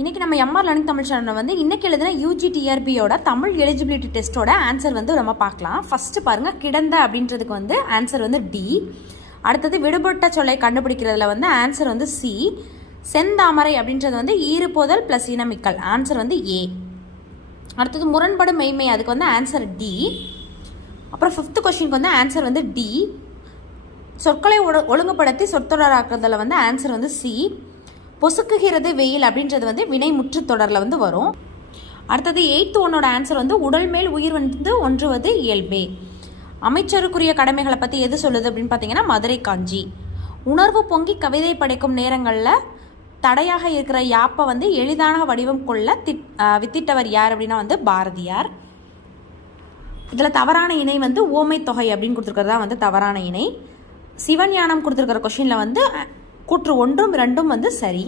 இன்றைக்கி நம்ம MR learning Tamil சேனலில் வந்து இன்றைக்கி எழுதின யூஜிடிஆர்பியோட தமிழ் எலிஜிபிலிட்டி டெஸ்ட்டோட ஆன்சர் வந்து நம்ம பார்க்கலாம். ஃபஸ்ட்டு பாருங்கள், கிடந்த அப்படின்றதுக்கு வந்து ஆன்சர் வந்து டி. அடுத்தது விடுபட்ட சொல்லை கண்டுபிடிக்கிறதுல வந்து ஆன்சர் வந்து சி. செந்தாமரை அப்படின்றது வந்து ஈறுபோதல் ப்ளஸ் இனமிக்கல், ஆன்சர் வந்து ஏ. அடுத்தது முரண்படு மெய்மை, அதுக்கு வந்து ஆன்சர் டி. அப்புறம் 5th கொஸ்டினுக்கு வந்து ஆன்சர் வந்து டி. சொற்களை ஒழுங்குபடுத்தி சொற்றொடராக்குறதுல வந்து ஆன்சர் வந்து சி. பொசுக்குகிறது வெயில் அப்படின்றது வந்து வினை முற்று தொடரில் வந்து வரும். அடுத்தது 8th ஒன்னோட ஆன்சர் வந்து உடல் மேல் உயிர் வந்து ஒன்றுவது இயல்பே. அமைச்சருக்குரிய கடமைகளை பற்றி எது சொல்லுது அப்படின்னு பார்த்தீங்கன்னா மதுரை காஞ்சி. உணர்வு பொங்கி கவிதை படைக்கும் நேரங்களில் தடையாக இருக்கிற யாப்பை வந்து எளிதான வடிவம் கொள்ள வித்திட்டவர் யார் அப்படின்னா வந்து பாரதியார். இதில் தவறான இணை வந்து ஓமை தொகை அப்படின்னு கொடுத்துருக்கிறதா வந்து தவறான இணை. சிவஞானம் கொடுத்துருக்கிற கொஷினில் வந்து கூற்று 1, 2 வந்து சரி.